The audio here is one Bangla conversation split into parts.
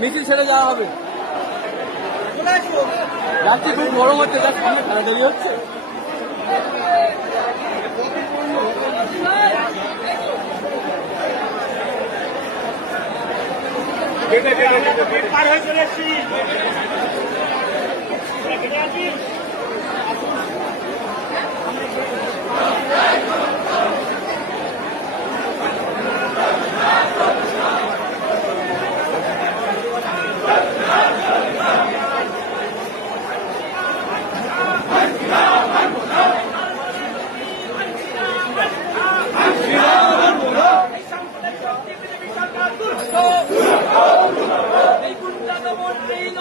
মিছিল ছেড়ে যাওয়া হবে। যাচ্ছি, খুব গরম হচ্ছে, যার সামনে খেলাটাই হচ্ছে।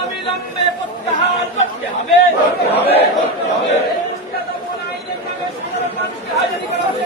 অবিলম্বে প্রত্যাহার করতে হবে। আইনের নামে সাধারণ মানুষকে হাজারি করা হবে।